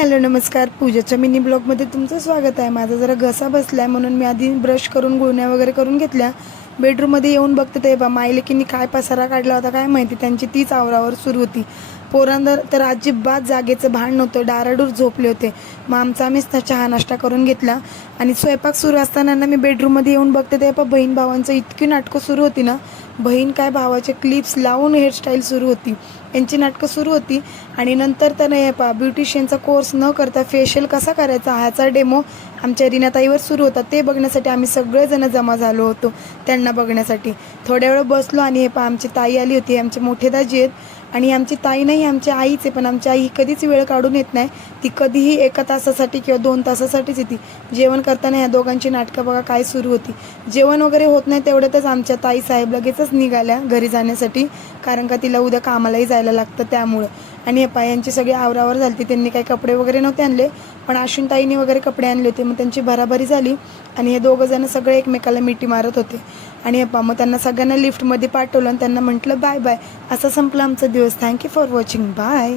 Hello नमस्कार, पूजाच्या mini ब्लॉगमध्ये तुमचं स्वागत आहे. माझा जरा घसा बसला आहे म्हणून मी आधी ब्रश करून गुळण्या वगैरे करून घेतल्या. बेडरूममध्ये येऊन बघते ते माईलेकींनी काय पसारा काढला होता काय माहिती. त्यांची तीच आवरावर सुरू होती. पोरांना तर अजिबात जागेचं भान नव्हतं, डाराडूर झोपले होते. मग आम्हीच चहा नाश्ता करून घेतला आणि स्वयंपाक सुरू असताना मी बेडरूममध्ये येऊन बघते ते बहीण भावांचं इतकी नाटकं सुरू होती ना. बहीण काय भावाचे क्लिप्स लावून हेअरस्टाईल सुरू होती, यांची नाटकं सुरू होती. आणि नंतर तर ब्युटिशियनचा कोर्स न करता फेशियल कसा करायचा ह्याचा डेमो आमच्या रीनाताईवर सुरू होता. ते बघण्यासाठी आम्ही सगळेजण जमा झालो होतो त्यांना बघण्यासाठी. थोड्या वेळ बसलो आणि आमची ताई आली होती. आमचे मोठे दाजी आहेत आणि आमची ताई नाही, आमची आईच आहे. पण आमची आई कधीच वेळ काढून येत नाही. ती कधीही 1 तासासाठी किंवा 2 तासासाठीच येते. जेवण करताना ह्या दोघांची नाटकं बघा काय सुरू होती. जेवण वगैरे होत नाही तेवढ्यातच आमच्या ताई साहेब लगेचच निघाल्या घरी जाण्यासाठी, कारण का तिला उद्या कामालाही जायला लागतं त्यामुळं. आणि यांची सगळी आवरावर झाली. त्यांनी काही कपडे वगैरे नव्हते आणले, पण ताईने वगैरे कपडे आणले होते. मग त्यांची भराभरी झाली आणि हे दोघं जण सगळे एकमेकाला मिठी मारत होते. आणि मग त्यांना सगळ्यांना लिफ्टमध्ये पाठवलं आणि त्यांना म्हटलं बाय बाय. असा संपला आमचा दिवस. Thank you for watching. बाय.